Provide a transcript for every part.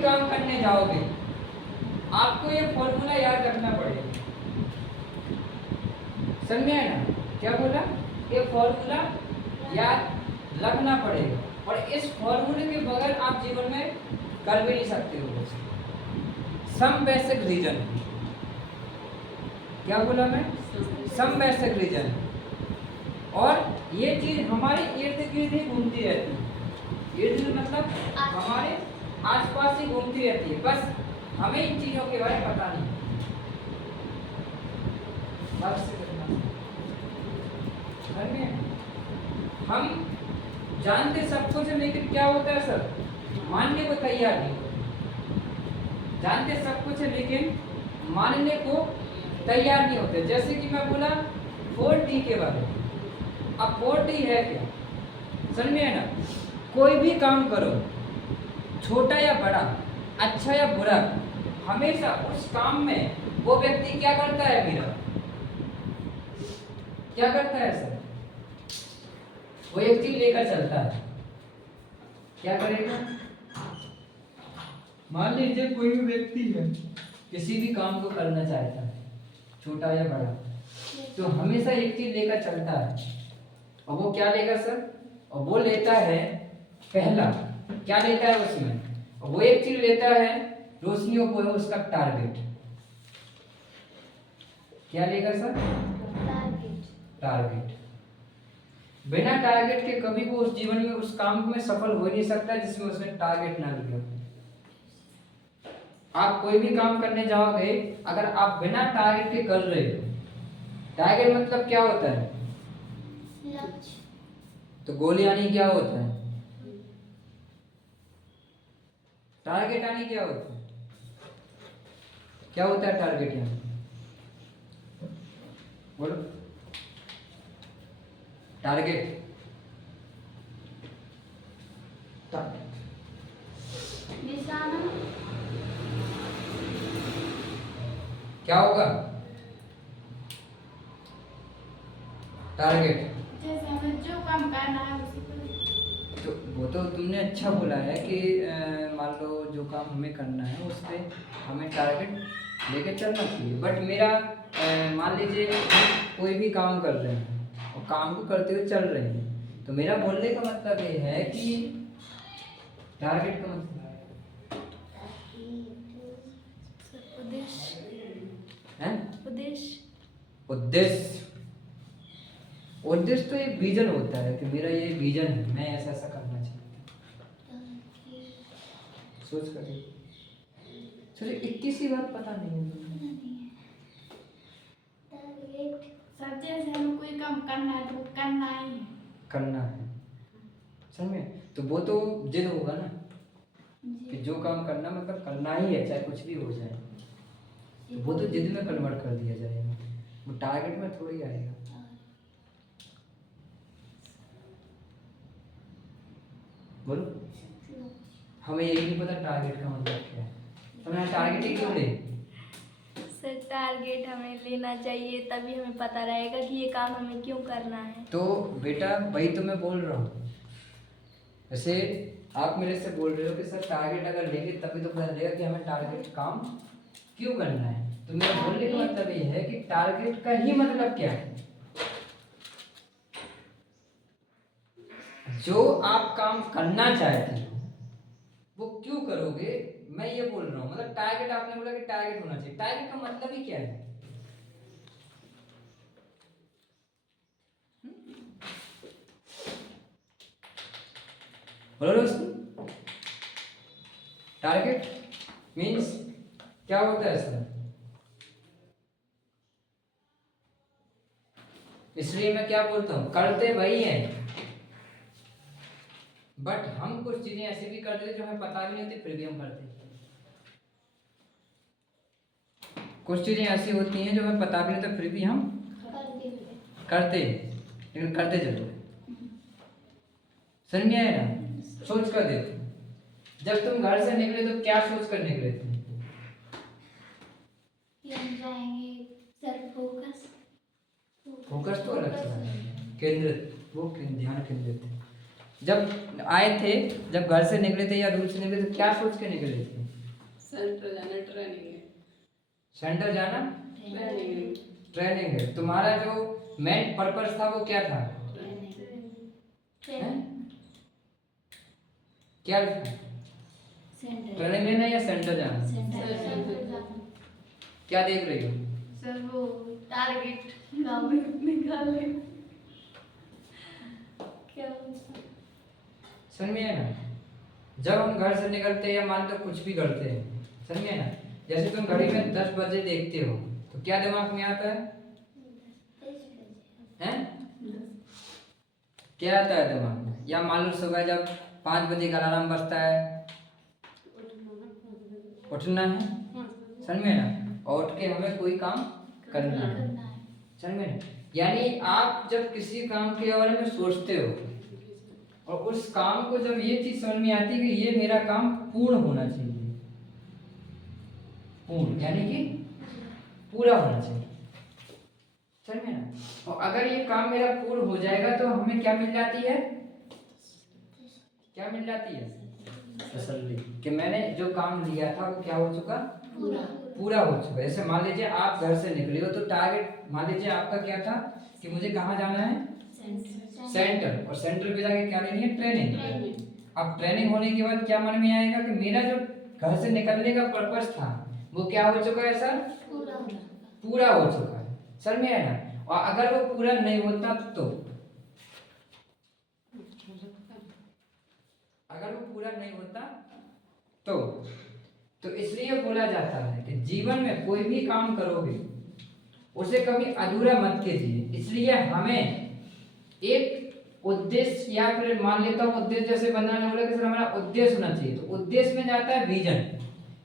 भी काम करने जाओगे आपको ये फॉर्मूला याद रखना पड़ेगा। समझ में आया ना क्या बोला? ये फॉर्मूला याद रखना पड़ेगा और इस फॉर्मूले के बगैर आप जीवन में कर भी नहीं सकते हो। सम बेसिक रीजन, क्या बोला मैं? Some basic reason. और ये चीज हमारे इर्द गिर्द ही घूमती रहती है। इर्द गिर्द मतलब हमारे आसपास ही घूमती रहती है, बस हमें इन चीजों के बारे में पता नहीं। हम जानते सब कुछ लेकिन क्या होता है सर, मानने को तैयार नहीं होते। जानते सब कुछ है लेकिन मानने को तैयार नहीं होते। जैसे कि मैं बोला 4D के बारे में। अब 4D है क्या, समझ में है ना? कोई भी काम करो, छोटा या बड़ा, अच्छा या बुरा, हमेशा उस काम में वो व्यक्ति क्या करता है मेरा, क्या करता है सर? वो एक चीज लेकर चलता है। क्या करेगा? मान लीजिए कोई भी व्यक्ति है, किसी भी काम को करना चाहता है, छोटा या बड़ा, तो हमेशा एक चीज लेकर चलता है। और वो क्या लेगा सर? और वो लेता है पहला, क्या लेता है उसमें? और वो एक चीज लेता है रोशनियों को, है उसका टारगेट। क्या लेगा सर? टारगेट। बिना टारगेट के कभी वो उस जीवन में उस काम में सफल हो ही नहीं सकता जिसमें उसने टारगेट ना लिया। आप कोई भी काम करने जाओगे, अगर आप बिना टारगेट के कर रहे हो, टारगेट मतलब क्या होता है? लक्ष्य। तो गोल यानी क्या होता है? टारगेट यानी क्या होता है? क्या होता है टारगेट यानी? बोलो। टारगेट निशाना। क्या होगा टारगेट? जैसे हमें जो काम करना है उसी को। तो वो तो तुमने अच्छा बोला है कि मान लो जो काम हमें करना है उस पर हमें टारगेट लेके चलना चाहिए। बट मेरा मान लीजिए कोई भी काम कर रहे हैं और काम को करते हुए चल रहे हैं, तो मेरा बोलने का मतलब ये है कि टारगेट का मतलब है उद्देश्य। उद्देश्य तो एक विजन होता है कि मेरा ये विजन है, मैं ऐसा ऐसा करना चाहता हूँ। सोच कर चलिए, इतनी सी बात पता नहीं है। सब जैसे हमें कोई काम करना है तो करना ही है। करना है, समझ में? तो वो तो जिद होगा ना कि जो काम करना मतलब करना ही है, चाहे कुछ भी हो जाए। तो वो तो जिद में कन्वर्ट कर दिया जाएगा, वो टारगेट में थोड़ी आएगा। बोलो। हमें यही नहीं पता टारगेट का मतलब क्या है, तो मैं टारगेट ही क्यों ले? सर टारगेट हमें लेना चाहिए, तभी हमें पता रहेगा कि ये काम हमें क्यों करना है। तो बेटा वही तो मैं बोल रहा हूँ। वैसे आप मेरे से बोल रहे हो कि सर टारगेट अगर लेंगे तभी तो पता चलेगा कि हमें टारगेट काम क्यों करना है। तो मेरा बोलने का मतलब ये है कि टारगेट का ही मतलब क्या है। जो आप काम करना चाहते हो वो क्यों करोगे, मैं ये बोल रहा हूँ। मतलब टारगेट, आपने बोला कि टारगेट होना चाहिए, टारगेट का मतलब ही क्या है? बोलो दोस्तों, टारगेट मीन्स क्या होता है सर? इसलिए मैं क्या बोलता हूँ, करते वही हैं बट हम कुछ चीजें ऐसी भी करते थे जो हमें पता भी नहीं होती फिर भी हम करते। कुछ चीजें ऐसी होती हैं जो हमें पता भी नहीं होता फिर भी हम करते, लेकिन करते जरूर है। समझ में आया ना? सोच कर देखो, जब तुम घर से निकले तो क्या सोच कर निकले थे? फोकस तो अलग था, केंद्रित, वो ध्यान केंद्रित थे। जब आए थे, जब घर से निकले थे या रूम से निकले तो क्या सोच के निकले थे? सेंटर जाना ट्रेनिंग है। सेंटर जाना ट्रेनिंग है। ट्रेनिंग है। तुम्हारा जो मेन पर्पस था वो क्या था? हैं? क्या था? ट्रेनिंग लेना या सेंटर जाना? क्या देख रही हो? सर वो टारगेट नाम निकाले क्या समझ में है ना? जब हम घर से निकलते हैं या मान लो कुछ भी करते हैं, समझ में है ना? जैसे तुम घड़ी में 10 बजे देखते हो तो क्या दिमाग में आता है? हैं? क्या आता है दिमाग में? या मान लो सुबह जब 5 बजे का अलार्म बजता है, उठना है, समझ में है ना? और उठ के हमें कोई काम करना है, समझ में है ना? यानी आप जब किसी काम के बारे में सोचते हो और उस काम को जब ये चीज समझ में आती है कि ये मेरा काम पूर्ण होना चाहिए, पूर्ण यानी कि पूरा होना चाहिए, समझ में ना? और अगर ये काम मेरा पूर्ण हो जाएगा तो हमें क्या मिल जाती है? क्या मिल जाती है? तसल्ली कि मैंने जो काम लिया था वो क्या हो चुका? पूरा हो चुका। जैसे मान लीजिए आप घर से निकले हो तो टारगेट मान लीजिए आपका क्या था कि मुझे कहाँ जाना है? सेंटर। और सेंटर पे जाके क्या लेनी है? ट्रेनिंग। अब ट्रेनिंग होने के बाद क्या मन में आएगा कि मेरा जो घर से निकलने का पर्पस था वो क्या हो चुका है सर? पूरा हो चुका है, सर में है ना? और अगर वो पूरा नहीं होता तो अगर वो पूरा नहीं होता तो इसलिए बोला जाता है कि जीवन में कोई भी काम करोगे उसे कभी अधूरा मत कीजिए। इसलिए हमें एक उद्देश्य या फिर मान लेता हूँ उद्देश्य जैसे बंदा ने बोला कि सर हमारा उद्देश्य होना चाहिए, तो उद्देश्य में जाता है विजन,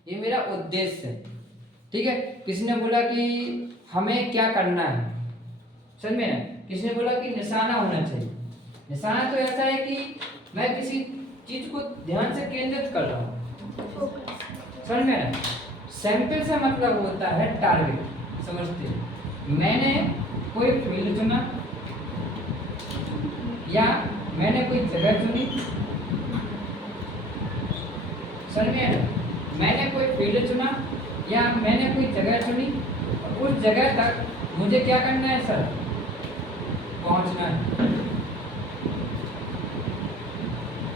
ये मेरा उद्देश्य है, ठीक है? किसी ने बोला कि हमें क्या करना है, समझ में ना? किसी ने बोला कि निशाना होना चाहिए। निशाना तो ऐसा है कि मैं किसी चीज को ध्यान से केंद्रित कर रहा हूँ, समझ में ना? सैंपल से मतलब होता है टारगेट, समझते हैं? मैंने कोई फील्ड चुना या मैंने कोई जगह चुनी, समझ में ना? मैंने कोई फील्ड चुना या मैंने कोई जगह चुनी, उस जगह तक मुझे क्या करना है सर? पहुंचना है।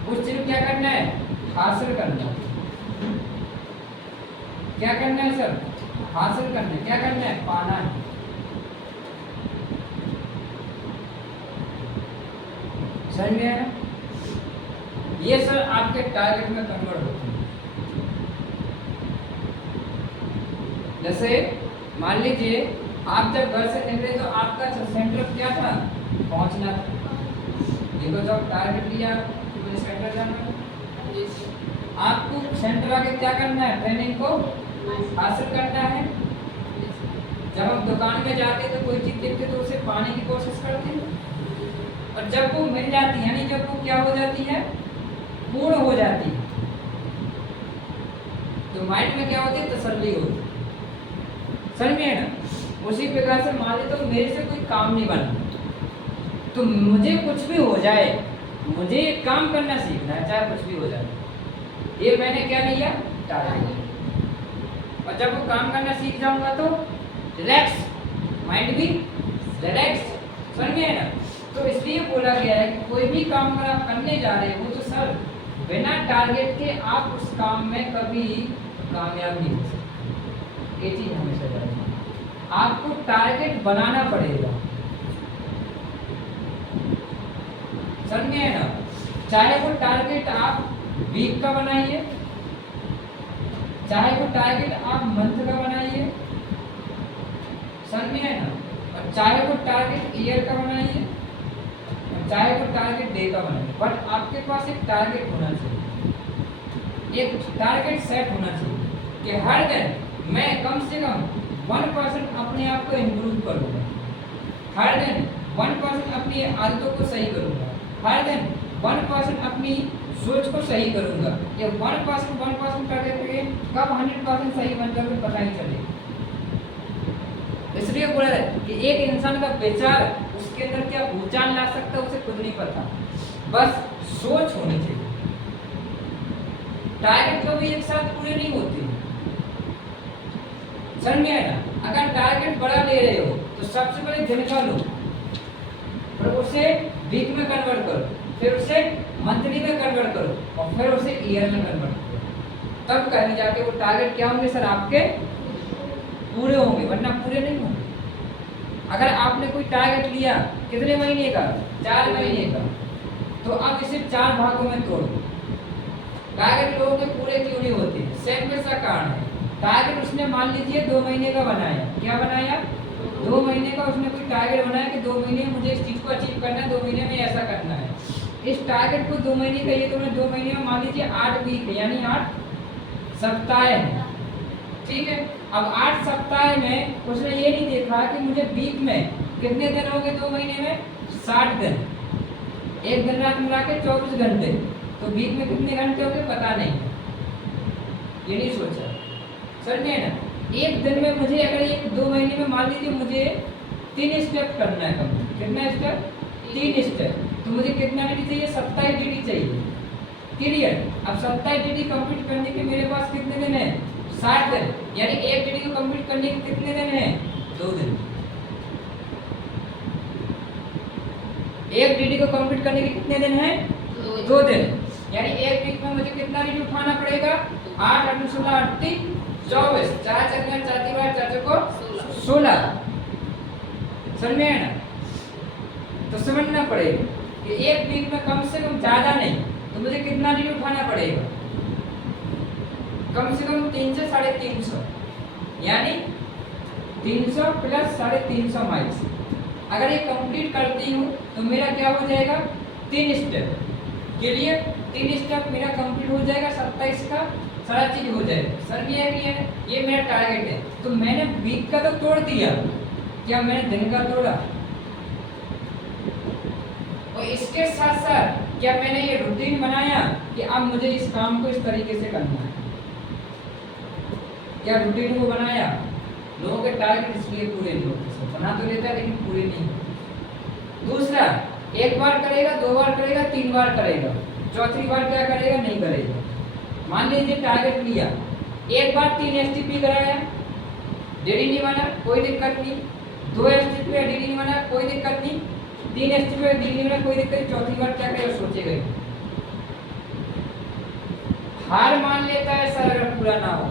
उस चीज क्या करना है? हासिल करना है। क्या करना है सर? हासिल करना है। क्या करना है? पाना है। समझ में आया? ये सर आपके टारगेट में कन्वर्ट होते हैं। जैसे मान लीजिए आप जब घर से निकले तो आपका सेंटर क्या था? पहुंचना था। देखो जब टारगेट लिया तो सेंटर जाना है। आपको सेंटर आके क्या करना है? ट्रेनिंग को हासिल करना है। जब हम दुकान में जाते तो कोई चीज देखते तो उसे पाने की कोशिश करते हैं, और जब वो मिल जाती है यानी जब वो क्या हो जाती है? पूर्ण हो जाती है, तो माइंड में क्या होती है? तसल्ली होती है, समझ में है ना? उसी प्रकार से मान लीजिए तो मेरे से कोई काम नहीं बना तो मुझे कुछ भी हो जाए, मुझे एक काम करना सीखना है, चाहे कुछ भी हो जाए। ये मैंने क्या लिया? टारगेट। और जब वो काम करना सीख जाऊंगा तो रिलैक्स, माइंड भी रिलैक्स, समझ में है ना? तो इसलिए बोला गया है कि कोई भी काम अगर आप करने जा रहे हो तो सर बिना टारगेट के आप उस काम में कभी कामयाब नहीं हो सकते। ये चीज हमेशा याद रखना, आपको टारगेट बनाना पड़ेगा, समझ में है ना? चाहे वो टारगेट आप वीक का बनाइए, चाहे वो टारगेट आप मंथ का बनाइए, समझ में है ना? और चाहे वो टारगेट ईयर का बनाइए, और चाहे वो टारगेट डे का बनाइए, बट आपके पास एक टारगेट होना चाहिए, एक टारगेट सेट होना चाहिए कि हर दिन मैं कम से कम 1% अपने आप को इम्प्रूव करूंगा, हर दिन 1% अपनी आदतों को सही करूंगा, हर दिन 1% अपनी सोच को सही करूंगा। ये 1% करते हुए कब 100% सही बन जाए पता नहीं चलेगा। इसलिए बोला है कि एक इंसान का विचार उसके अंदर क्या भूचाल ला सकता है उसे खुद नहीं पता, बस सोच होनी चाहिए। टारगेट कभी एक साथ पूरे नहीं होते, समझ में आया ना? अगर टारगेट बड़ा ले रहे हो तो सबसे पहले दिन का लो, फिर उसे वीक में कन्वर्ट करो, फिर उसे मंथली में कन्वर्ट करो और फिर उसे ईयर में कन्वर्ट करो, तब कहीं जाके वो टारगेट क्या होंगे सर आपके पूरे होंगे, वरना पूरे नहीं होंगे। अगर आपने कोई टारगेट लिया कितने महीने का, 4 महीने का, तो अब इसे 4 भागों में तोड़ दो। टारगेट लोगों के पूरे क्यों नहीं होते? सिंपल सा कारण है, टारगेट उसने मान लीजिए 2 महीने का बनाया, क्या बनाया, 2 महीने का उसने कोई टारगेट बनाया कि 2 महीने में मुझे इस चीज को अचीव करना है, 2 महीने में ऐसा करना है। इस टारगेट को 2 महीने का, ये तो मैं 2 महीने में मान लीजिए 8 वीक है, यानी 8 सप्ताह है, ठीक है। अब 8 सप्ताह में उसने ये नहीं देखा कि मुझे वीक में कितने दिन हो गए, 2 महीने में 60 दिन, एक दिन रात मिला के 24 घंटे, तो वीक में कितने घंटे हो गए पता नहीं, ये नहीं सोचा। समझ में ना? एक दिन में मुझे अगर एक 2 महीने में मान लीजिए मुझे 3 स्टेप करना है, कम कितना स्टेप, 3 स्टेप, तो मुझे कितना DD चाहिए, 27 DD चाहिए, क्लियर। अब 27 DD कंप्लीट करने के मेरे पास कितने दिन है, 60 दिन, यानी एक DD को कंप्लीट करने के कितने दिन है, 2 दिन। एक DD को कंप्लीट करने के कितने दिन है, 2 दिन, यानी एक वीक में मुझे कितना DD उठाना पड़ेगा, 8 8 16 38 24, 4 4 4 4 को 16। समझ में आया ना? तो समझना पड़ेगा कि एक वीक में कम से कम ज्यादा नहीं तो मुझे कितना DD उठाना पड़ेगा, कम से कम 300 350, यानी 300 प्लस 350 माइल्स। अगर ये कंप्लीट करती हूँ तो मेरा क्या हो जाएगा, 3 स्टेप, क्लियर, 3 स्टेप मेरा कंप्लीट हो जाएगा, 27 का सारा चीज हो जाएगा। सर ये मेरा टारगेट है, तो मैंने वीक का तो तोड़ दिया, क्या मैंने दिन का तोड़ा? और इसके साथ साथ क्या मैंने ये रूटीन बनाया कि अब मुझे इस काम को इस तरीके से करना है, क्या रूटीन को बनाया? लोगों के टारगेट इसलिए पूरे नहीं होते, बना तो लेता है लेकिन पूरे नहीं होते। दूसरा, एक बार करेगा, 2 बार करेगा, 3 बार करेगा, चौथी बार क्या करेगा, नहीं करेगा। मान लीजिए टारगेट लिया, एक बार 3 STP कराया, DD नहीं बना, कोई दिक्कत नहीं, 2 STP DD नहीं बना, कोई दिक्कत नहीं, 3 STP DD नहीं बना, कोई दिक्कत नहीं, चौथी बार क्या करेगा, सोचेगा, हार मान लेता है सर अगर पूरा ना हो।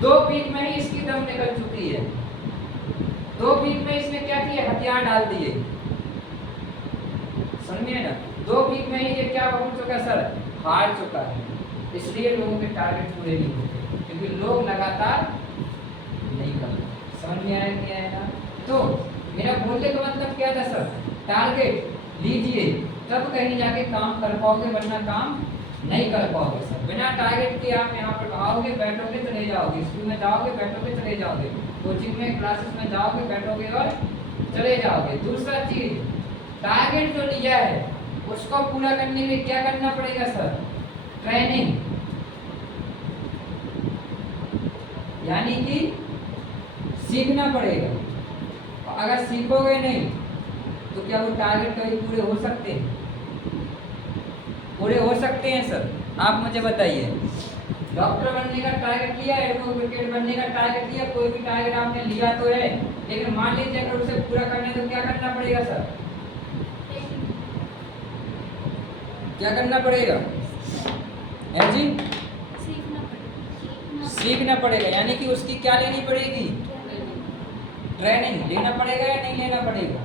2 वीक में ही इसकी दम निकल चुकी है, 2 वीक में इसने क्या किया, हथियार डाल दिए, समझिए ना? 2 वीक में ही ये क्या हो चुका सर, हार चुका है। इसलिए लोगों के टारगेट पूरे नहीं होते, क्योंकि लोग लगातार नहीं करते। समझ में आया नहीं आया ना? तो मेरा बोलने का मतलब क्या था सर, टारगेट लीजिए तब कहीं जाके काम कर पाओगे, वरना काम नहीं कर पाओगे सर। बिना टारगेट के आप यहाँ पर आओगे, बैठोगे, चले जाओगे, स्कूल में जाओगे, बैठोगे, चले जाओगे, कोचिंग में क्लासेस में जाओगे, बैठोगे और चले जाओगे। दूसरा चीज, टारगेट जो लिया है उसको पूरा करने में क्या करना पड़ेगा सर, ट्रेनिंग, यानी कि सीखना पड़ेगा। अगर सीखोगे नहीं तो क्या वो टारगेट कभी पूरे हो सकते हैं? पूरे हो सकते हैं सर? आप मुझे बताइए, डॉक्टर बनने का टारगेट लिया, एडवोकेट बनने का टारगेट लिया, कोई भी टारगेट आपने लिया तो है, लेकिन मान लीजिए अगर उसे पूरा करने तो क्या करना पड़ेगा सर, क्या करना पड़ेगा, है जी? सीखना पड़ेगा, यानी कि उसकी क्या लेनी पड़ेगी, ट्रेनिंग लेना पड़ेगा या नहीं लेना पड़ेगा?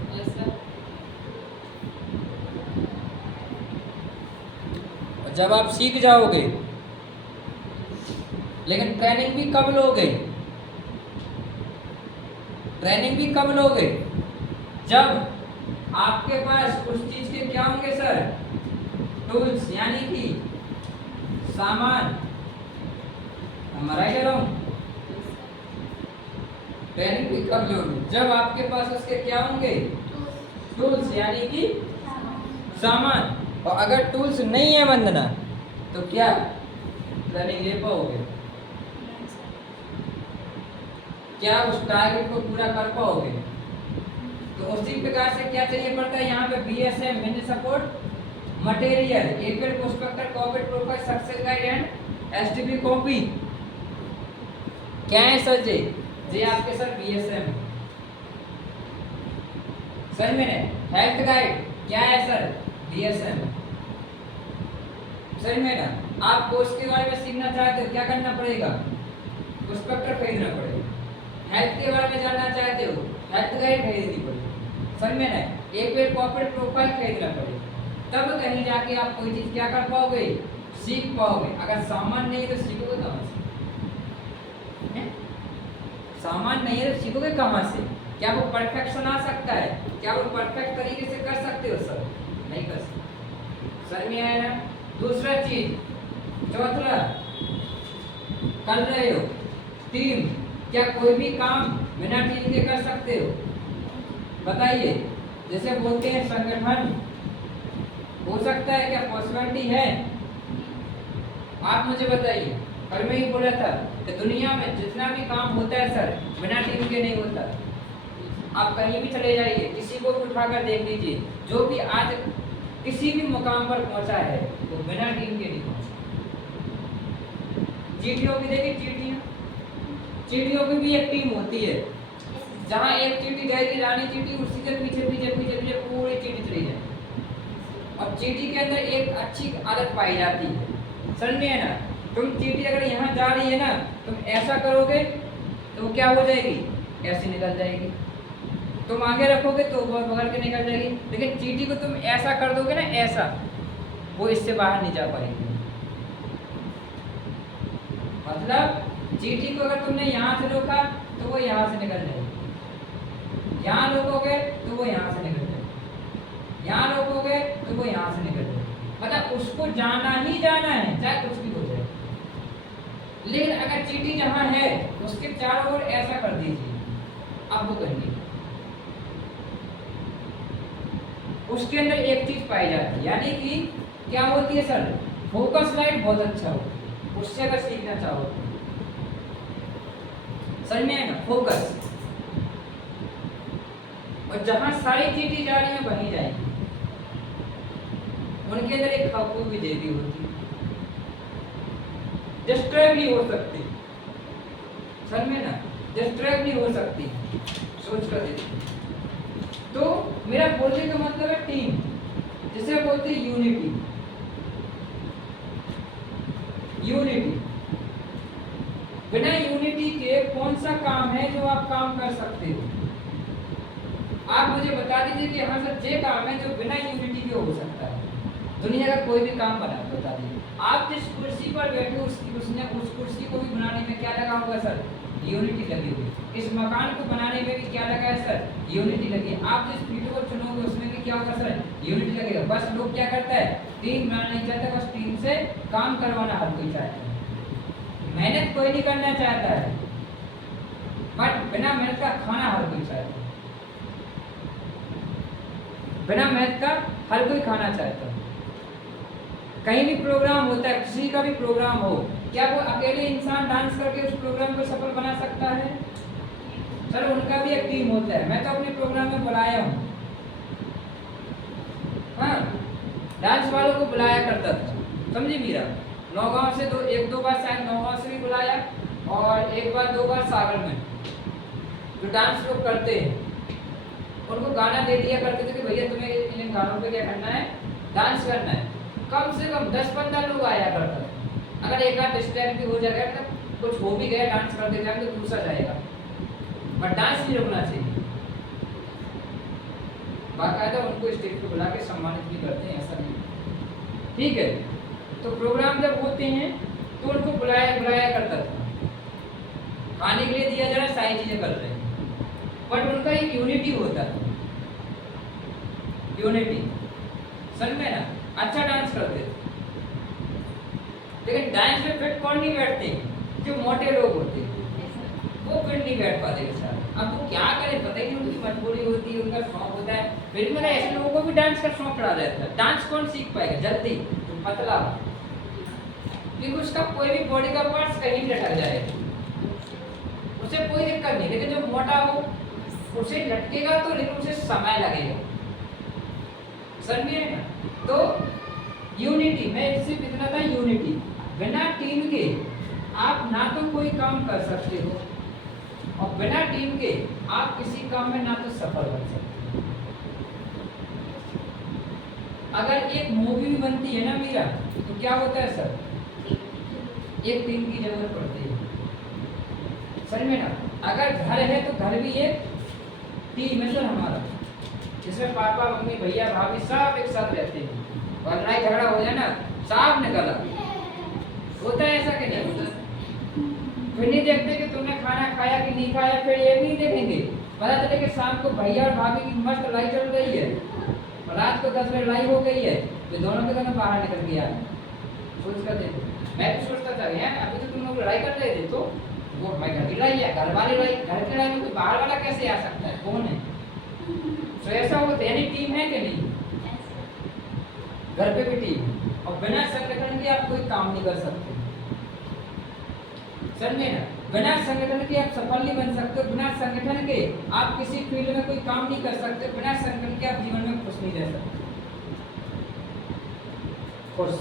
जब आप सीख जाओगे, लेकिन ट्रेनिंग भी कब लोगे, ट्रेनिंग भी कब लोगे, जब आपके पास उस चीज के क्या होंगे सर, टूल्स, यानी कि सामान। हमारा ही रहा हूं, ट्रेनिंग भी कब लोगे, जब आपके पास उसके क्या होंगे, टूल्स, यानी कि सामान। और अगर टूल्स नहीं है वंदना तो क्या ट्रेनिंग ले पाओगे, क्या उस टारगेट को पूरा कर पाओगे? तो उसी प्रकार से क्या चाहिए पड़ता है यहाँ पे, BSM मैंने support material, APL prospector, corporate profile, success guide and STP copy. क्या है सर जे? जे आपके सर बीएसएम सर मैंने हेल्थ गाइड क्या है सर? बीएसएम सर मैडम आप कोर्स के बारे में सीखना चाहते हो क्या करना पड़ेगा? प्रोस्पेक्टर खरीदना पड़ेगा। हेल्थ के बारे में जानना चाहते हो हेल्थ गाइड खरीदनी पड़ेगी। सर मैंने एक बार कॉर्पोरेट प्रोफाइल खरीदना पड़ेगा, तब कहीं जाके आप कोई चीज क्या कर पाओगे? सीख पाओगे। अगर सामान नहीं है तो सीखोगे कहाँ से? हैं? सामान नहीं है तो सीखोगे कहाँ से? क्या वो परफेक्शन आ सकता है? क्या वो परफेक्ट तरीके से कर सकते हो सर? नहीं कर सकते। सर में आया ना? दूसरा चीज, चौथा कर रहे हो टीम, क्या कोई भी काम बिना टीम के कर सकते हो? बताइए। जैसे बोलते हैं संगठन हो सकता है, क्या पॉसिबिलिटी है? आप मुझे बताइए। और मैं ही बोला था कि दुनिया में जितना भी काम होता है सर बिना टीम के नहीं होता। आप कहीं भी चले जाइए, किसी को भी उठाकर देख लीजिए, जो भी आज किसी भी मुकाम पर पहुंचा है वो बिना टीम के नहीं पहुंचा। चीटियों की देखिए, चीटियों की भी एक टीम होती है। जहाँ एक चीटी जाएगी रानी चीटी, उसी के पीछे पीछे पीछे पीछे पूरी चीटी चली जाए। और चीटी के अंदर एक अच्छी आदत पाई जाती है, समझ में है ना? तुम चीटी अगर यहाँ जा रही है ना, तुम ऐसा करोगे तो वो क्या हो जाएगी? ऐसे निकल जाएगी। तुम आगे रखोगे तो वो बगल के निकल जाएगी। लेकिन चीटी को तुम ऐसा कर दोगे ना, ऐसा, वो इससे बाहर नहीं जा पाएगी। मतलब चीटी को अगर तुमने यहाँ से रोका तो वो यहाँ से निकल जाएगी, यहाँ रोकोगे तो वो यहाँ से निकल जाएगी, यहाँ रोकोगे तो वो यहाँ से निकल जाएगी। मतलब उसको जाना ही जाना है, चाहे कुछ भी हो जाए। लेकिन अगर चीटी जहाँ है उसके चारों ओर ऐसा कर दीजिए, अब वो करेंगे। उसके अंदर एक चीज पाई जाती है, यानी कि क्या होती है सर? फोकस लाइट बहुत अच्छा हो, उससे अगर सीखना चाहो सर में है ना फोकस। और जहां सारी चीजें जा रही है वहीं जाएंगी। उनके अंदर एक खाकू भी देवी होती है, डिस्ट्रैक्ट नहीं हो सकती सर में ना, डिस्ट्रैक्ट नहीं हो सकती। सोच कर देखिए। तो मेरा बोलने का मतलब है टीम, जिसे बोलते हैं यूनिटी। यूनिटी, बिना यूनिटी के कौन सा काम है जो आप काम कर सकते हो? आप मुझे बता दीजिए कि हाँ सर ये काम है जो बिना यूनिटी के हो सकता है। दुनिया का कोई भी काम बना बता दीजिए। आप जिस कुर्सी पर बैठे हो उसने उस कुर्सी को भी बनाने में क्या लगा होगा सर? यूनिटी लगी हुई। इस मकान को बनाने में भी क्या लगा है सर? यूनिटी लगी है। आप जिस फील्ड को चुनोगे उसमें भी क्या होगा सर? यूनिटी लगेगा। बस लोग क्या करता है? टीम बनाना नहीं चाहता, बस टीम से काम करवाना हर कोई चाहता है। मेहनत कोई नहीं करना चाहता है, बट बिना मेहनत का खाना हर कोई चाहता है। बिना मेहनत का हर कोई खाना चाहता है। कहीं भी प्रोग्राम होता है, किसी का भी प्रोग्राम हो, क्या वो अकेले इंसान डांस करके उस प्रोग्राम को सफल बना सकता है? सर उनका भी एक टीम होता है। मैं तो अपने प्रोग्राम में बुलाया हूँ, हाँ, डांस वालों को बुलाया करता था, समझे मीरा? नौगांव से एक दो बार शायद नौगांव से भी बुलाया, और एक बार दो बार सागर में। जो डांस लोग करते हैं उनको गाना दे दिया करते थे कि भैया तुम्हें इन गानों पे क्या करना है? डांस करना है। कम से कम 10-15 लोग आया करता था। अगर एक आध डिस्ट्रैक्ट भी हो जाएगा, मतलब कुछ हो भी गया डांस करते जाएंगे तो दूसरा जाएगा, बट डांस नहीं रुकना चाहिए। बाकायदा उनको स्टेज पे बुला के सम्मानित भी करते हैं, ऐसा नहीं, ठीक है? तो प्रोग्राम जब होते हैं तो उनको बुलाया करता था। खाने के लिए दिया जा रहा है, सारी चीजें कर रहे हैं, बट उनका एक यूनिटी होता है। यूनिटी, समझ में ना? अच्छा डांस करते थे, लेकिन डांस में फिट कौन नहीं बैठते? जो मोटे लोग होते हैं वो फिट नहीं बैठ पाते के साथ। अब वो क्या करें, पता ही नहीं, उनकी मजबूरी होती है, उनका शौक होता है। फिर मेरा ऐसे लोगों को भी डांस का शौक पड़ा रहता है। डांस कौन सीख पाएगा जल्दी? तो पतला, क्योंकि उसका कोई भी बॉडी का पार्ट कहीं भी लटक जाए उसे कोई दिक्कत नहीं। लेकिन जो मोटा हो उसे लटकेगा तो, लेकिन उसे समय लगेगा, समझिए ना? तो यूनिटी, मैं इससे इतना था, यूनिटी। बिना टीम के आप ना तो कोई काम कर सकते हो और बिना टीम के आप किसी काम में ना तो सफल बन सकते हो। अगर एक मूवी भी बनती है ना मीरा, तो क्या होता है सर, एक टीम की जरूरत पड़ती है, समझ में ना। अगर घर है तो घर भी एक टीम है सर हमारा, जिसमें पापा मम्मी भैया भाभी सब एक साथ रहते हैं और लड़ाई झगड़ा हो जाए ना साफ निकला होता है, ऐसा कि नहीं। फिर नहीं देखते कि तुमने खाना खाया कि नहीं खाया, फिर ये भी नहीं देखेंगे, पता चले कि शाम को भैया और भाभी की मस्त लड़ाई चल रही है, रात को 10 बजे लड़ाई हो गई है, तो दोनों के दोनों बाहर निकल गया। सोच कर देखो, मैं भी सोचता था यार अभी तो तुम लोग लड़ाई कर रहे थे, तो वो मैं घर की लड़ाई है, घर वाली लड़ाई, घर की लड़ाई में कोई बाहर वाला कैसे आ सकता है, कौन है। तो ऐसा होता है, टीम है कि नहीं, घर पे भी टीम, और बिना संगठन के आप कोई काम नहीं कर सकते, समझे ना। बिना संगठन के आप सफल नहीं बन सकते, बिना संगठन के आप किसी फील्ड में कोई काम नहीं कर सकते, बिना संगठन के आप जीवन में खुश नहीं रह सकते। खुश,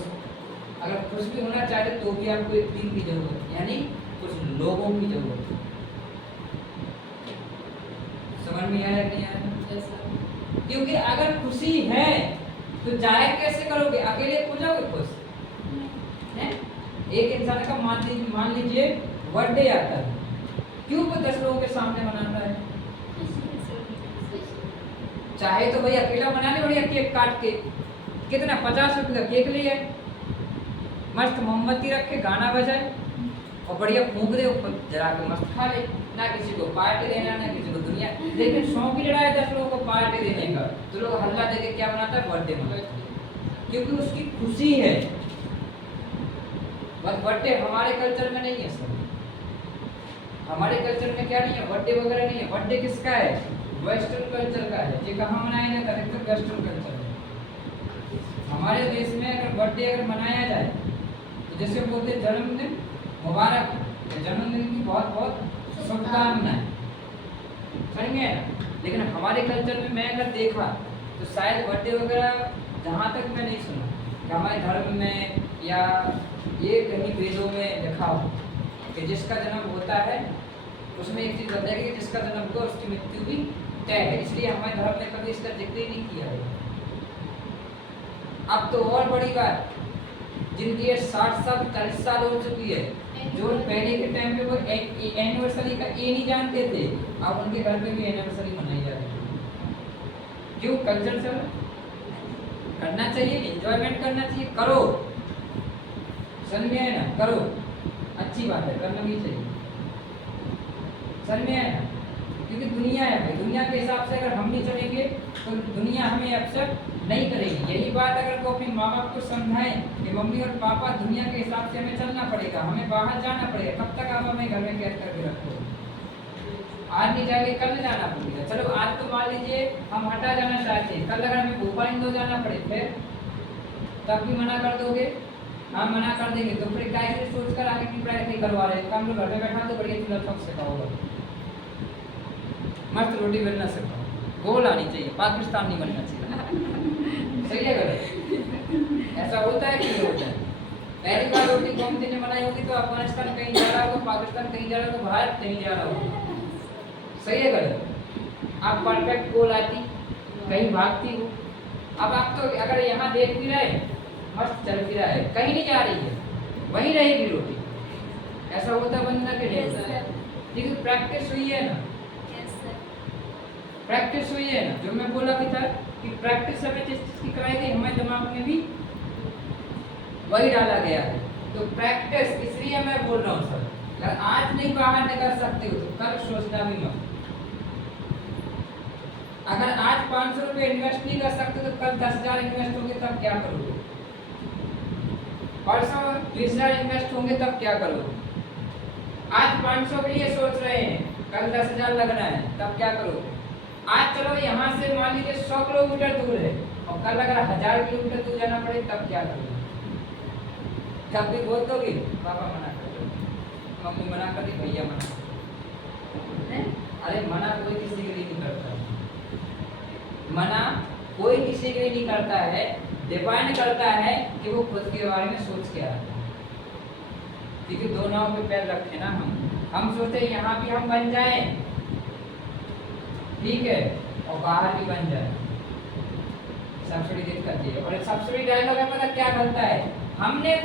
अगर खुश भी होना चाहते तो भी आपको एक टीम की जरूरत है, यानी कुछ लोगों की जरूरत है। समझ में आया नहीं आया? क्योंकि अगर खुशी है तो जाहिर कैसे करोगे, अकेले हो जाओगे खुश है। एक इंसान का मान लीजिए बर्थडे आता है, क्यों वो 10 लोगों के सामने मनाता है, चाहे तो भाई अकेला मना ले, बढ़िया केक काट के, कितना 50 रुपए का केक ले आए, मस्त मोमबत्ती रख के गाना बजाए और बढ़िया फूंक दे, जरा के मस्त खा ले, ना किसी को पार्टी देना ना किसी को दुनिया। लेकिन शौक ही लड़ा है 10 लोगों को पार्टी देने का, तो लोग हल्ला देके क्या बनाता है, बर्थडे मनाता है, क्योंकि उसकी खुशी है। बर्थडे हमारे कल्चर में नहीं है सर, हमारे कल्चर में क्या नहीं है, बर्थडे वगैरह नहीं है। बर्थडे किसका है, वेस्टर्न कल्चर का है। ये कहाँ मनाया जाता है, तो वेस्टर्न कल्चर में। हमारे देश में अगर बर्थडे अगर मनाया जाए तो जैसे बोलते हैं जन्मदिन मुबारक, जन्मदिन की बहुत बहुत शुभकामनाएं, समझ गए ना। लेकिन हमारे कल्चर में मैं अगर देखा तो शायद बर्थडे वगैरह जहाँ तक मैं नहीं सुना कि हमारे धर्म में या ये कहीं वेदों में लिखा हो कि जिसका जन्म होता है उसमें एक चीज़ बताएगी कि जिसका जन्म होगा उसकी मृत्यु भी तय है, इसलिए हमारे धर्म ने कभी इसका जिक्र ही नहीं किया है। अब तो और बड़ी बात, जिनकी ये 60 साल 40 साल हो चुकी है, जो पहले के टाइम पे वो एनिवर्सरी का ये नहीं जानते थे, अब उनके घर पे भी एनिवर्सरी मनाई जा रही है। क्यों, कल्चर चल करना चाहिए, एंजॉयमेंट करना चाहिए, करो, समझ में आया ना, करो, अच्छी बात है, करना भी चाहिए, समझ में आया ना। क्योंकि दुनिया है भाई, दुनिया के हिसाब से अगर हम नहीं चलेंगे तो दुनिया हमें एक्सेप्ट नहीं करेगी। यही बात अगर वो अपने माँ बाप को समझाएं कि मम्मी और पापा दुनिया के हिसाब से हमें चलना पड़ेगा, हमें बाहर जाना पड़ेगा, कब तक आप हमें घर में कैद करके रखो, आज नहीं जाएंगे कल नहीं जाना पड़ेगा। चलो आज तो मान लीजिए हम हटा जाना चाहते हैं, कल अगर हमें भोपाल इंदौर जाना पड़े फिर तब भी मना कर दोगे, हम मना कर देंगे तो फिर क्या सोच कर आगे की पढ़ाई नहीं करवा रहे, काम घर में बैठा तो बढ़िया चूल्हा छक सिखाओगे, मस्त रोटी बनना सिखाओ, गोल आनी चाहिए, पाकिस्तान नहीं बनना चाहिए, सही है गलत, ऐसा होता है कि नहीं होता है। पहली बार रोटी कौन सी ने बनाई होगी तो अफगानिस्तान कहीं जा रहा होगा, पाकिस्तान कहीं जा रहा होगा, भारत कहीं जा रहा होगा, सही है गलत। आप परफेक्ट गोल आती कहीं भागती हो, अब आप तो अगर यहाँ देख भी रहे मस्त चल भी रहा है, कहीं नहीं जा रही है, वहीं रहेगी रोटी, ऐसा होता बंदा के लिए होता है। लेकिन प्रैक्टिस हुई है ना, प्रैक्टिस हुई है ना, जो मैं बोला भी था कि प्रैक्टिस हमें जिस चीज की कराई गई हमारे दिमाग में भी वही डाला गया है। तो प्रैक्टिस इसलिए मैं बोल रहा हूँ सर, अगर आज नहीं बाहर निकल सकते हो तो कल सोचना भी मत। अगर आज 500 रुपये इन्वेस्ट नहीं कर सकते तो कल 10,000 इन्वेस्ट होंगे तब क्या करोगे, परसों 20,000 इन्वेस्ट होंगे तब क्या करोगे। आज 500 के लिए सोच रहे हैं, कल 10,000 लगना है तब क्या करोगे। आज चलो यहाँ से मान लीजिए 100 किलोमीटर दूर है और कल अगर 1000 किलोमीटर दूर जाना पड़े तब क्या करोगे। कब भी बोल दोगे पापा मना कर दो, मम्मी मना कर दी, भैया मना कर दो। अरे मना कोई किसी के लिए नहीं करता, मना कोई किसी के लिए नहीं करता है, डिपेंड करता है कि वो खुद के बारे में सोच के आता है। क्योंकि दो नाव पे पैर रखे ना हम सोचते हैं यहाँ भी हम बन जाएं, ठीक है, और बाहर भी बन जाए। सब्सिडी दिक्कत है। और सब्सिडी डायलॉग में पता क्या बनता है, हमने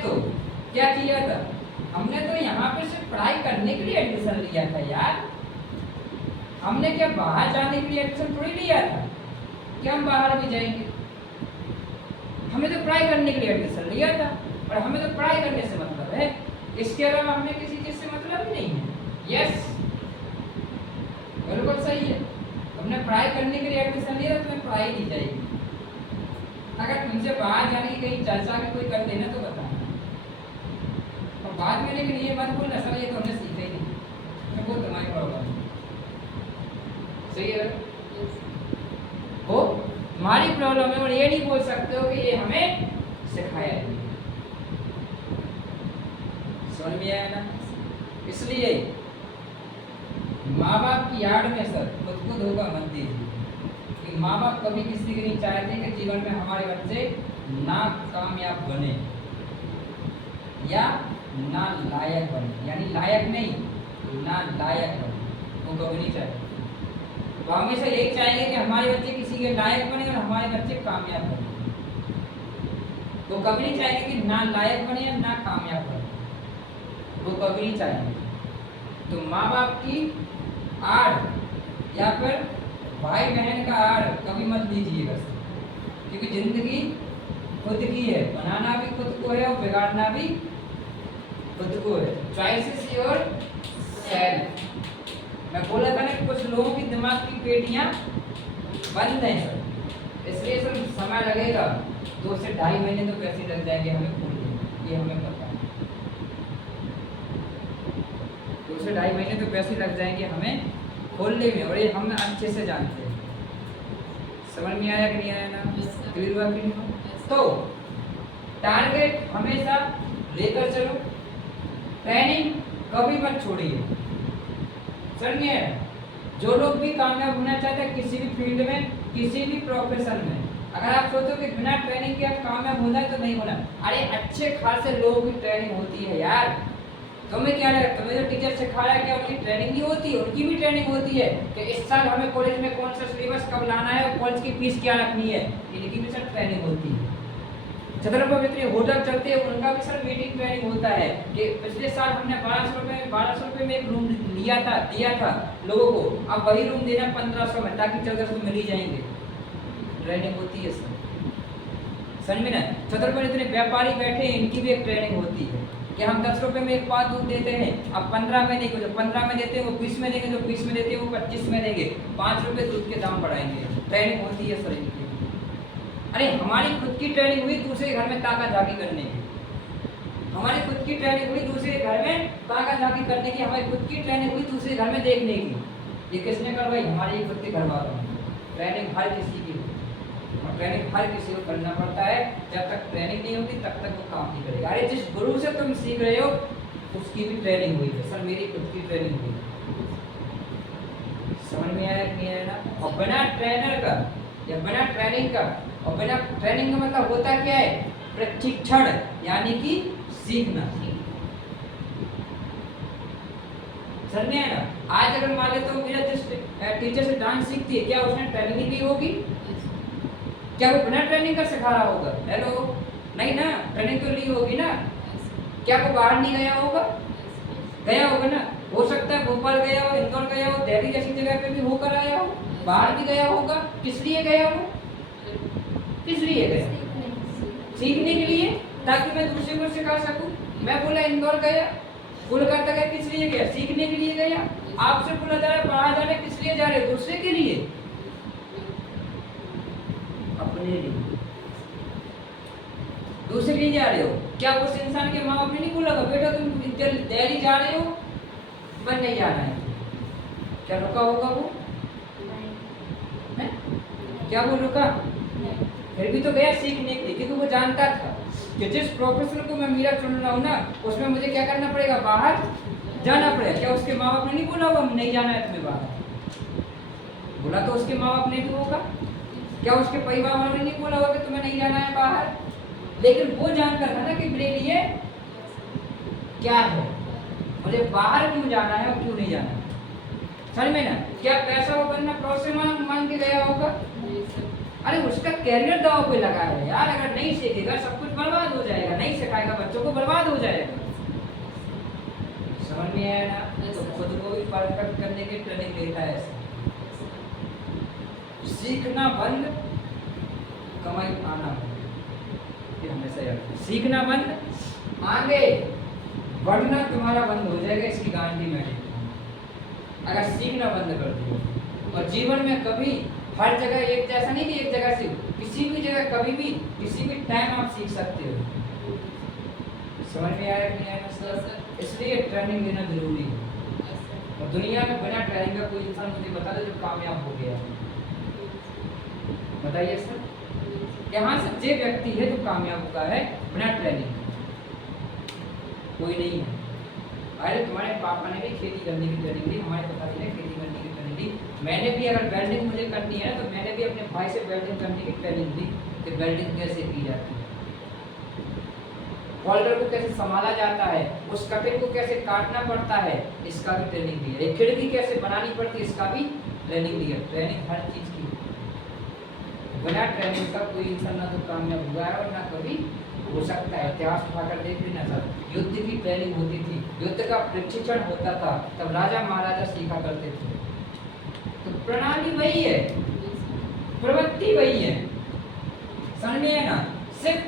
तो क्या किया था, हमने तो यहाँ पे सिर्फ पढ़ाई करने के लिए एडमिशन लिया था यार, हमने क्या बाहर जाने के लिए एडमिशन थोड़ी लिया था कि हम बाहर भी जाएंगे। हमने तो पढ़ाई करने के लिए एडमिशन लिया था और हमें तो पढ़ाई करने से मतलब है, इसके अलावा हमें किसी चीज से मतलब ही नहीं है। यस, बिल्कुल सही है। तुमने पढ़ाई करने के लिए एडमिशन लिया तो तुम्हें पढ़ाई दी जाएगी। अगर तुमसे बाहर जाने की कहीं चर्चा में कोई कर देना तो बताना, और बाद में लेकिन ये मत बोलना सर ये तो हमने सीखा ही नहीं, मैं बोल तुम्हारी प्रॉब्लम सही है वो तुम्हारी प्रॉब्लम है, और ये नहीं बोल सकते हो कि ये हमें सिखाया है। समझ में आया ना? इसलिए माँ बाप की आड़ में सर खुद को धोखा मत दीजिए कि माँ बाप कभी किसी के नहीं चाहते कि जीवन में हमारे बच्चे ना कामयाब बने या ना लायक बने, यानी लायक नहीं ना लायक बने, वो कभी नहीं चाहते। तो हमेशा यही चाहेंगे कि हमारे बच्चे किसी के लायक बने और हमारे बच्चे कामयाब बने। वो कभी नहीं चाहेंगे कि ना लायक बने या ना कामयाब बने, वो कभी नहीं चाहेंगे। तो माँ बाप की आड़ या फिर भाई बहन का आड़ कभी मत लीजिएगा, क्योंकि जिंदगी खुद की है, बनाना भी खुद को है और बिगाड़ना भी खुद को है। Choice is your self. मैं बोला था ना कुछ लोगों की दिमाग की पेटियां बंद हैं सर, इसलिए सर समय लगेगा, 2 से 2.5 महीने तो वैसे लग जाएंगे हमें खोलने, ये हमें पता है। 2 से 2.5 महीने तो वैसे लग जाएंगे हमें खोलने में, और ये हम अच्छे से जानते हैं। समझ में आया कि नहीं आया ना? क्लियर हुआ कि नहीं? तो टारगेट हमेशा लेकर चलो, ट्रेनिंग कभी मत छोड़िए। समझ में आया? जो लोग भी कामयाब होना चाहते हैं किसी भी फील्ड में, किसी भी प्रोफेशन में, अगर आप सोचो कि बिना ट्रेनिंग के आप कामयाब होना है तो नहीं होना। अरे अच्छे खासे लोगों की ट्रेनिंग होती है यार, तुम्हें क्या लगा, तुम्हें जो टीचर सिखा रहा है क्या उनकी ट्रेनिंग नहीं होती? उनकी भी ट्रेनिंग होती है कि इस साल हमें कॉलेज में कौन सा सिलेबस कब लाना है और कॉलेज की फीस क्या रखनी है, इनकी भी सर ट्रेनिंग होती है। छतरपुर में इतने होटल चलते हैं उनका भी सर मीटिंग ट्रेनिंग होता है कि पिछले साल हमने 1200 रुपये में एक रूम दिया था लोगों को, अब वही रूम देना 1500 में, ताकि 1400 मिल ही जाएंगे। ट्रेनिंग होती है सर, समझ में ना? छतरपुर इतने व्यापारी बैठे हैं, इनकी भी एक ट्रेनिंग होती है कि हम 10 रुपये में एक पाव दूध देते हैं, अब 15 में नहीं, जो 15 में देते हैं वो 20 में देंगे, जो 20 में देते हैं वो 25 में देंगे, 5 रुपये दूध के दाम बढ़ाएंगे। ट्रेनिंग होती है सर इनकी। अरे हमारी खुद की ट्रेनिंग हुई दूसरे घर में ताका झाकी करने की, हमारी खुद की ट्रेनिंग हुई दूसरे घर में ताका झाकी करने की, हमारी खुद की ट्रेनिंग हुई दूसरे घर में देखने की। ये किसने करवाई? हमारे खुद के घर वालों ने। ट्रेनिंग हर किसी की और ट्रेनिंग हर किसी को करना पड़ता है। जब तक ट्रेनिंग नहीं होगी तब तक वो काम नहीं करेगा। अरे जिस गुरु से तुम सीख रहे हो उसकी भी ट्रेनिंग हुई है। सर मेरी खुद की ट्रेनिंग हुई, समझ में आया कि नहीं आया ना? और बिना ट्रेनर का या बिना ट्रेनिंग का, और बिना ट्रेनिंग का मतलब होता क्या है? प्रशिक्षण, यानी कि सीखना। समझ में आया ना? आज अगर मान ले तो मेरा जिस टीचर से डांस सीखती है, क्या उसने ट्रेनिंग ली होगी? क्या वो बिना ट्रेनिंग का सिखा रहा होगा? हेलो, नहीं ना, ट्रेनिंग तो ली होगी ना। क्या वो बाहर नहीं गया होगा? गया होगा ना। हो सकता है भोपाल गया हो, इंदौर गया हो, दिल्ली जैसी जगह पे भी होकर आया हो, बाहर भी गया होगा। किस लिए गया हो? किस लिए गया? सीखने के लिए, ताकि मैं दूसरे को सिखा सकूं। मैं बोला इंदौर गया, कोलकाता गया, किस लिए गया? सीखने के लिए गया। आपसे बोला जा रहा है बाहर जा रहे, किस लिए जा रहे? दूसरे के लिए, अपने लिए, दूसरे के लिए जा रहे हो। क्या उस इंसान के माँ बाप ने नहीं बोला बेटा तुम दिल्ली जा रहे हो, बन नहीं जाना है? क्या रुका होगा वो? क्या वो रुका? फिर भी तो गया सीखने के लिए, क्योंकि वो जानता था कि जिस प्रोफेशन को मैं मेरा चुन रहा हूँ ना, उसमें मुझे क्या करना पड़ेगा? बाहर जाना पड़ेगा। क्या उसके माँ बाप ने नहीं बोला होगा नहीं जाना है तुम्हें बाहर? बोला तो उसके माँ बाप ने भी होगा। क्या उसके परिवार वालों ने नहीं बोला होगा कि तुम्हें नहीं जाना है बाहर? लेकिन वो जानता था ना कि मेरे लिए क्या है, मुझे बाहर क्यों जाना है और क्यों नहीं जाना है। समझ में ना? क्या पैसा वो बंदा प्रोसेस मान के गया होगा? नहीं सर। अरे उसका कैरियर दाव पे लगा है यार, अगर नहीं सीखेगा सब कुछ बर्बाद हो जाएगा, नहीं सिखाएगा बच्चों को बर्बाद हो जाएगा। समझ में आया ना? तो खुद को भी परफेक्ट करने की ट्रेनिंग देता है ऐसे। सीखना बंद, कमाई आना बंद। ये हमेशा याद रखना। सीखना बंद, आगे बढ़ना तुम्हारा बंद हो जाएगा, इसकी गारंटी मैं देता हूं। अगर सीखना बंद कर दियो, और जीवन में कभी हर जगह एक जैसा नहीं कि एक जगह से, किसी भी जगह कभी भी किसी भी टाइम आप सीख सकते हो। समझ में आया कि नहीं आया सर? इसलिए ट्रेनिंग लेना जरूरी है। और दुनिया में बिना ट्रेनिंग का कोई इंसान मुझे बता दे जो कामयाब हो गया है, बताइए सर? यहाँ से जे व्यक्ति है जो कामयाब हुआ है बिना ट्रेनिंग, कोई नहीं है। अरे तुम्हारे पापा ने भी खेती करने की ट्रेनिंग दी, हमारे पिताजी ने खेती करने की ट्रेनिंग दी, मैंने भी अगर वेल्डिंग मुझे करनी है तो मैंने भी अपने भाई से वेल्डिंग करने की ट्रेनिंग दी कि वेल्डिंग कैसे की जाती है, होल्डर को कैसे संभाला जाता है, उस कटिंग को कैसे काटना पड़ता है, इसका भी ट्रेनिंग दी है। एक खिड़की कैसे बनानी पड़ती है, इसका भी ट्रेनिंग दी है। ट्रेनिंग हर चीज की। बिना ट्रेनिंग का कोई इंसान ना तो कामयाब हुआ है और ना कभी हो सकता है। इतिहास उठाकर देख लेना सर, युद्ध की ट्रेनिंग होती थी, युद्ध का प्रशिक्षण होता था, तब राजा महाराजा सीखा करते थे। तो प्रणाली वही है, प्रवृत्ति वही है। समझ में है ना? सिर्फ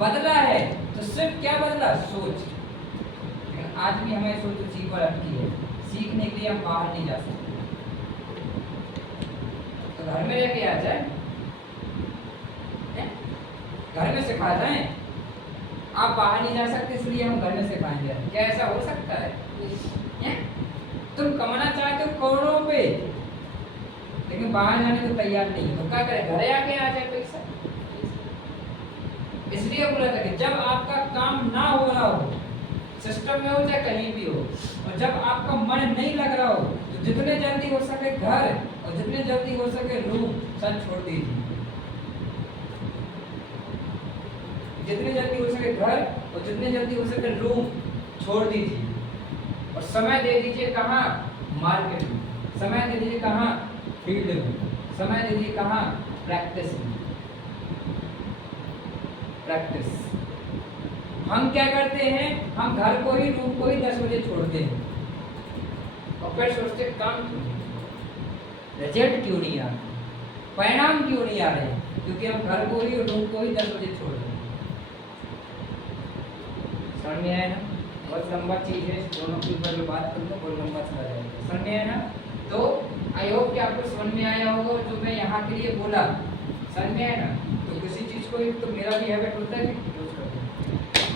बदला है, तो सिर्फ क्या बदला? सोच। लेकिन आज भी हमें सोच उसी पर अटकी है। सीखने के लिए हम बाहर नहीं जा सकते, तो घर में रह के आ जाए, घर में सिखा जाए। आप बाहर नहीं जा सकते इसलिए हम घर में सिखाएंगे, क्या ऐसा हो सकता है? तुम कमाना चाहते हो करोड़ों पे, लेकिन बाहर जाने को तैयार नहीं हो, तो क्या करें? घरे आके आ जाए पैसा। इसलिए बोला था कि जब आपका काम ना हो रहा हो, सिस्टम में हो चाहे कहीं भी हो, और जब आपका मन नहीं लग रहा हो, तो जितने जल्दी हो सके घर और जितने जल्दी हो सके रूम सब छोड़ दीजिए। जितने जल्दी हो सके घर और जितने जल्दी हो सके रूम छोड़ दीजिए, और समय दे दीजिए कहाँ? मार्केट में। समय दे दीजिए कहाँ? फील्ड में। समय दे दीजिए कहाँ? प्रैक्टिस में। प्रैक्टिस। हम क्या करते हैं? हम घर को ही रूम को ही 10 बजे छोड़ते हैं, और फिर सोचते काम क्यों नहीं, रिजल्ट क्यों नहीं आ रहा, परिणाम क्यों नहीं आ रहे? क्योंकि हम घर को ही और रूम को ही 10 बजे छोड़ रहे हैं। समझ में आया ना? बहुत लंबा चीज है, दोनों के ऊपर जो बात करूँ तो बहुत लंबा चला जाएगा। समझ में आया ना? तो आई होप कि आपको समझ में आया होगा जो मैं यहाँ के लिए बोला। समझ में आया ना? तो किसी चीज को तो मेरा भी हैबिट होता है कि यूज करते हैं।